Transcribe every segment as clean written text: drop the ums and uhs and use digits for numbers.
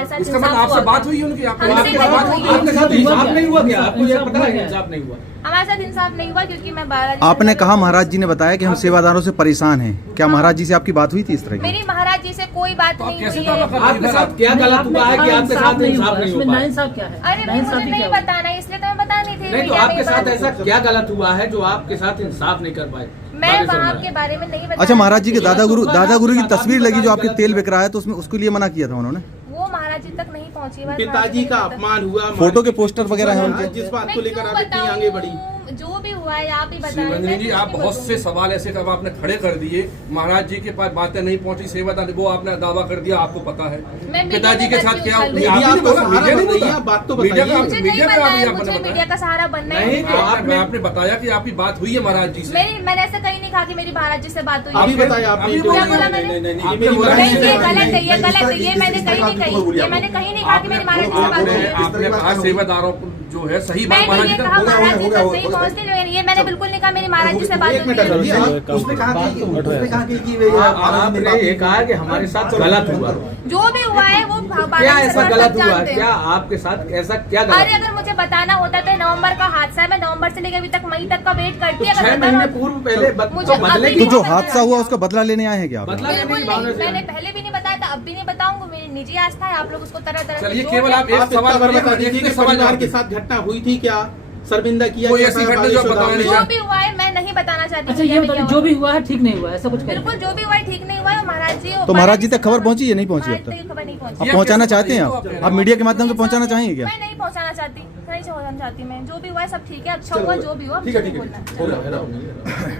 इसका मतलब आपसे बात हुई उनकी? आपके साथ इंसाफ नहीं हुआ क्या? आपको ये पता है इंसाफ नहीं हुआ? हमारे साथ इंसाफ नहीं हुआ क्योंकि मैं बालाजी। आपने कहा महाराज जी ने बताया कि हम सेवादारों से परेशान हैं, क्या महाराज जी से आपकी बात हुई थी इस तरह की? मेरी महाराज जी से कोई बात नहीं हुई है। आपके साथ क्या गलत हुआ है कि आपके साथ इंसाफ नहीं हुआ? नाइंसाफ क्या है? अरे मुझे नहीं बताना, इसलिए तो मैं बता नहीं थी। नहीं तो आपके साथ ऐसा क्या गलत हुआ है जो आपके साथ इंसाफ नहीं कर पाए? मैं वहाँ के बारे में नहीं बता। अच्छा, महाराज जी के दादा गुरु की तस्वीर लगी जो आपके तेल बिक रहा है, तो उसमें उसके लिए मना किया था उन्होंने? वो महाराज जी तक नहीं पहुँची। पिताजी का अपमान हुआ, फोटो के पोस्टर वगैरह हैं उनके? जिस बात को लेकर आप इतनी आगे बढ़ी। जो भी हुआ है आप ही शिवरंजनी जी, आप बहुत से सवाल ऐसे कब आपने खड़े कर दिए, महाराज जी के पास बातें नहीं पहुंची, सेवादार वो आपने दावा कर दिया, आपको पता है पिताजी के साथ क्या हुआ? मुझे मीडिया का सहारा बनना है। आपने बताया कि आपकी बात हुई है महाराज जी से। मैंने ऐसा कहीं नहीं कहा कि मेरी महाराज जी से बात हुई। अभी बताया आपने। ये गलत है, ये मैंने कहीं नहीं कही, ये मैंने कहीं नहीं कहा कि मेरी महाराज जी से बात हुई है। आपने कहा सेवादारों को जो है सही बात महाराज जी तक नहीं पहुँचती, ये मैंने बिल्कुल नहीं कहा मेरी महाराज जी से बात हुई है। उसने कहा कि हमारे साथ गलत हुआ। जो भी हुआ है वो क्या ऐसा गलत हुआ? क्या आपके साथ ऐसा क्या गलत? अरे अगर मुझे बताना होता तो नवंबर का हादसा है, मैं नवंबर से लेकर अभी तक मई तक का वेट करती है। 6 महीने पूर्व पहले तो जो हादसा हुआ उसका बदला लेने आए हैं क्या? मैंने पहले भी नहीं बताया था, अब भी नहीं बताऊंगा। मेरी निजी आस्था है, आप लोग उसको तरह तरह। चलिए केवल आप एक सवाल बता दीजिए कि परिवार के साथ घटना हुई थी, क्या शर्मिंदा किया? कोई ऐसी घटना जो जो भी हुआ है मैं नहीं बताना चाहती। अच्छा ये बताइए, जो भी हुआ है ठीक नहीं हुआ, ऐसा कुछ? बिल्कुल जो भी हुआ है ठीक नहीं हुआ है। महाराज जी, तो महाराज जी तक खबर पहुंची या नहीं पहुंची? अब तक खबर नहीं पहुंची। आप पहुंचाना चाहते हैं? आप मीडिया के माध्यम से पहुंचाना चाहेंगे क्या? मैं नहीं पहुंचाना चाहती, नहीं पहुंचाना चाहती मैं। जो भी हुआ है सब ठीक है, अच्छा हुआ जो भी हुआ।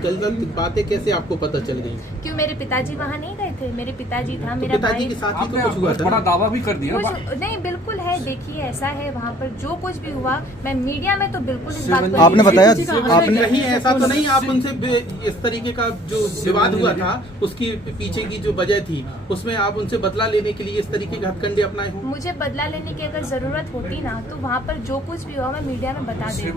गलत बातें कैसे आपको पता चल गई? क्यों मेरे पिताजी वहाँ नहीं गए थे? मेरे पिताजी था, मेरा पिताजी के साथ ही तो कुछ हुआ था। बड़ा दावा भी कर दिया। नहीं बिल्कुल है, देखिए ऐसा है वहाँ पर जो कुछ भी हुआ, मैं मीडिया में तो बिल्कुल इस बात को आपने बताया आपने कहीं ऐसा तो नहीं आप उनसे इस तरीके का जो विवाद हुआ था उसकी पीछे की जो वजह थी उसमें आप उनसे बदला लेने के लिए इस तरीके के हथकंडे अपनाए हो? मुझे बदला लेने की अगर जरूरत होती ना तो वहाँ पर जो कुछ भी हुआ मैं मीडिया में बता देती।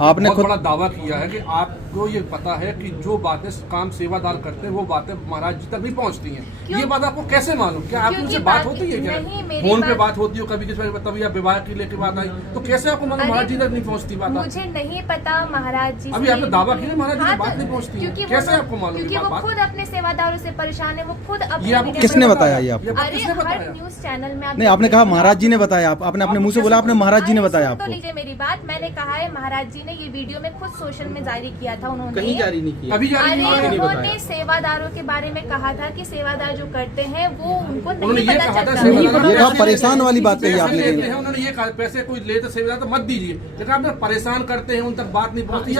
आपने बहुत बड़ा दावा किया है कि आपको ये पता है कि जो बातें काम सेवादार करते हैं वो बातें महाराज जी तक नहीं पहुँचती हैं। ये बात आपको कैसे मालूम? क्या आप उनसे बात होती है? क्या फोन पे बात होती हो कभी किसी? तभी आप विवाह की लेके बात आई तो कैसे आपको महाराज जी तक नहीं पहुँचती बात? मुझे नहीं पता महाराज जी। अभी आपने दावा किया महाराज जी बात नहीं पहुँचती, कैसे आपको मालूम? क्योंकि वो खुद अपने सेवादारों से परेशान है, वो खुद अपने। किसने बताया ये आपको? अरे हर न्यूज चैनल में नहीं, आपने कहा महाराज जी ने बताया, आपने अपने मुंह से बोला आपने महाराज जी ने बताया आपको। तो लीजिए मेरी बात, मैंने कहा है महाराज जी ने ये वीडियो में खुद सोशल में जारी किया था। उन्होंने कहीं जारी नहीं किया। अभी जारी नहीं। उन्होंने सेवादारों के बारे में कहा था कि सेवादार जो करते हैं वो उनको नहीं पता चलता। परेशान वाली बात कही आपने। उन्होंने ये कहा पैसे कोई ले तो सेवादार तो मत दीजिए, लेकिन आप परेशान करते हैं उन तक बात नहीं पहुँचती।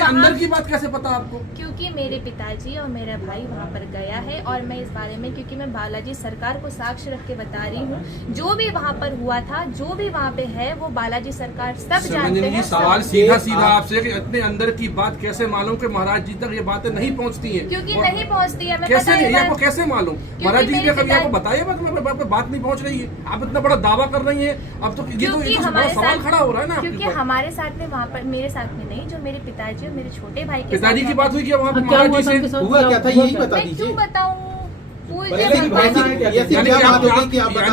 अंदर की बात कैसे पता आपको? क्योंकि मेरे पिताजी और मेरा भाई वहाँ पर गया है और मैं इस बारे में, क्योंकि मैं बालाजी सरकार को साक्ष्य रख के बता रही हूँ, जो भी वहाँ पर हुआ था, जो भी वहाँ पे है, वो बालाजी सरकार सब जानते हैं। सवाल सीधा आपसे कि इतने अंदर की बात कैसे मालूम कि महाराज जी तक ये बातें नहीं पहुँचती हैं? क्योंकि नहीं पहचती है। कैसे नहीं? आपको कैसे मालूम? महाराज जी ने कभी आपको बताया बात नहीं पहुँच रही है? आप इतना बड़ा दावा कर रही है, अब तो ये तो सवाल खड़ा हो रहा है ना। क्योंकि हमारे साथ में वहाँ पर, मेरे साथ में नहीं, जो मेरे पिताजी और मेरे छोटे भाई के पिताजी की बात हुई क्या वहाँ पे महाराज जी से? हुआ क्या था यही बता दीजिए। क्यों बताऊँ? यानी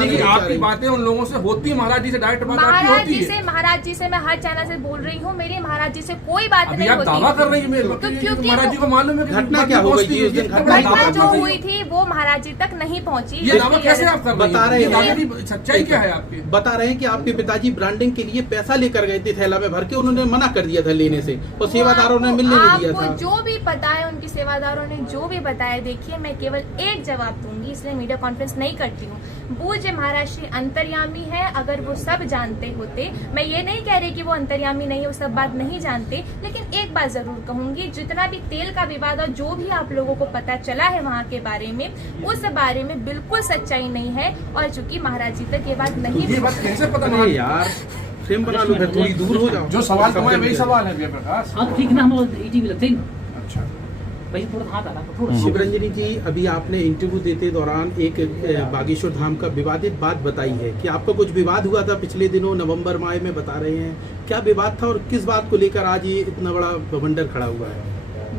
कि आपकी बातें उन लोगों से होती है, महाराज जी से डायरेक्ट बात आपकी होती है? महाराज जी से मैं हर चैनल से बोल रही हूँ, मेरी महाराज जी से कोई बात नहीं होती। दावा कर रही है क्योंकि महाराज जी को मालूम है घटना क्या हो गई थी? घटना जो हुई थी वो महाराज जी तक नहीं पहुँची। ये दावा कैसे आप बता रहे हैं? सच्चाई क्या है आपकी? बता रहे हैं कि आपके पिताजी ब्रांडिंग के लिए पैसा लेकर गए थे थैला में भर के, उन्होंने मना कर दिया था लेने से और सेवादारों ने मिलने नहीं दिया था। जो भी पता है उनकी सेवादारों ने जो भी बताया, देखिए मैं केवल एक जवाब दूंगी, इसलिए मीडिया कॉन्फ्रेंस नहीं करती हूँ। पूज्य महाराज श्री अंतर्यामी है, अगर वो सब जानते होते, मैं ये नहीं कह रही कि वो अंतर्यामी नहीं है, वो सब बात नहीं जानते, लेकिन एक बात जरूर कहूंगी, जितना भी तेल का विवाद और जो भी आप लोगों को पता चला है वहाँ के बारे में, उस बारे में बिल्कुल सच्चाई नहीं है। और चूंकि महाराज जी तक ये बात नहीं, ये बात कैसे पता नहीं यार? फ्रेम बना लो, थोड़ी दूर हो जाओ। जो सवाल तुम्हारे वही सवाल है प्रकाश। हाँ ठीक ना, हम ईटीवी लगते हैं। अच्छा शिवरंजनी जी, अभी आपने इंटरव्यू देते दौरान एक बागेश्वर धाम का विवादित बात बताई है कि आपका कुछ विवाद हुआ था पिछले दिनों नवंबर माह में, बता रहे हैं क्या विवाद था और किस बात को लेकर आज ये इतना बड़ा बवंडर खड़ा हुआ है?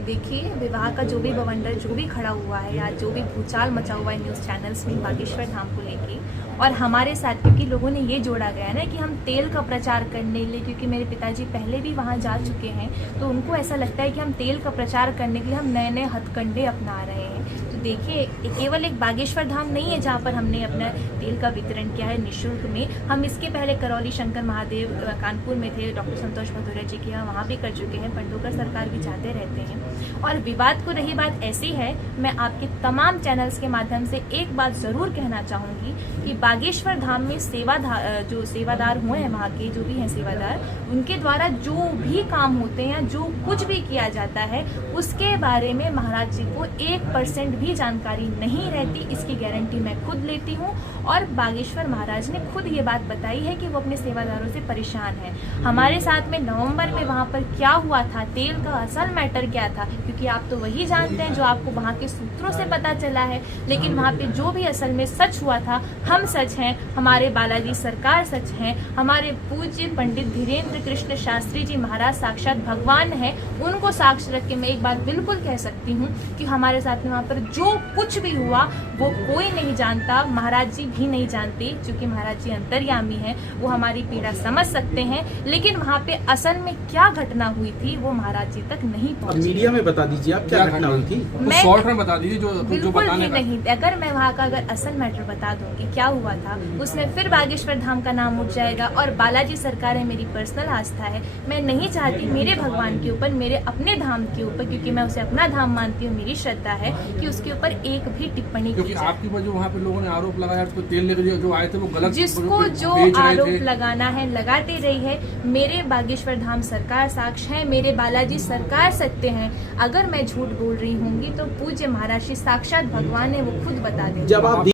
देखिए विवाह का जो भी बवंडर जो भी खड़ा हुआ है या जो भी भूचाल मचा हुआ है न्यूज़ चैनल्स में बागेश्वर धाम को लेके, और हमारे साथ, क्योंकि लोगों ने ये जोड़ा गया है ना कि हम तेल का प्रचार करने के लिए, क्योंकि मेरे पिताजी पहले भी वहाँ जा चुके हैं, तो उनको ऐसा लगता है कि हम तेल का प्रचार करने के लिए हम नए नए हथकंडे अपना रहे हैं। तो देखिए, केवल एक बागेश्वर धाम नहीं है जहाँ पर हमने अपना तेल का वितरण किया है निःशुल्क में। हम इसके पहले करौली शंकर महादेव कानपुर में थे, डॉक्टर संतोष भदौरिया जी के यहाँ, वहाँ भी कर चुके हैं। पंडोकर सरकार भी जाते रहते हैं। और विवाद को रही बात ऐसी है, मैं आपके तमाम चैनल्स के माध्यम से एक बात ज़रूर कहना चाहूँगी कि बागेश्वर धाम में जो सेवादार हुए हैं, वहाँ के जो भी हैं सेवादार, उनके द्वारा जो भी काम होते हैं, जो कुछ भी किया जाता है, उसके बारे में महाराज जी को 1% भी जानकारी नहीं रहती। इसकी गारंटी मैं खुद लेती हूँ। और बागेश्वर महाराज ने खुद ये बात बताई है कि वो अपने सेवादारों से परेशान है। हमारे साथ में नवंबर में वहाँ पर क्या हुआ था, तेल का असल मैटर क्या था, क्योंकि आप तो वही जानते हैं जो आपको वहाँ के सूत्रों से पता चला है। लेकिन वहाँ पे जो भी असल में सच हुआ था, हम सच हैं, हमारे बालाजी सरकार सच हैं, हमारे पूज्य पंडित धीरेन्द्र कृष्ण शास्त्री जी महाराज साक्षात भगवान है। उनको साक्ष्य रख के मैं एक बात बिल्कुल कह सकती हूँ कि हमारे साथ में वहाँ पर जो कुछ भी हुआ वो कोई नहीं जानता, महाराज जी भी नहीं जानते, क्योंकि महाराज जी अंतर्यामी हैं, वो हमारी पीड़ा समझ सकते हैं। लेकिन वहाँ पे असल में क्या घटना हुई थी वो महाराज जी तक नहीं पहुँची। मीडिया में बता दीजिए आप क्या घटना हुई थी। मैं शॉर्ट में बता दीजिए जो बिल्कुल बताने भी का। नहीं, अगर मैं वहाँ का अगर असल मैटर बता दूंगी क्या हुआ था, उसमें फिर बागेश्वर धाम का नाम उठ जाएगा। और बालाजी सरकार है, मेरी पर्सनल आस्था है। मैं नहीं चाहती मेरे भगवान के ऊपर, मेरे अपने धाम के ऊपर, क्योंकि मैं उसे अपना धाम मानती हूँ, मेरी श्रद्धा है, कि उसके ऊपर एक भी टिप्पणी की क्योंकि जाए। आपकी वजह वहाँ पे लोगों ने आरोप लगाया तो तेल लेकर जो आए थे वो गलत जिसको जो बेच रहे आरोप थे। लगाना है लगाते रही है। मेरे बागेश्वर धाम सरकार साक्ष्य है, मेरे बालाजी सरकार सत्य हैं। अगर मैं झूठ बोल रही होंगी तो पूज्य महाराज श्री साक्षात भगवान है, वो खुद बता देंगे। जब आप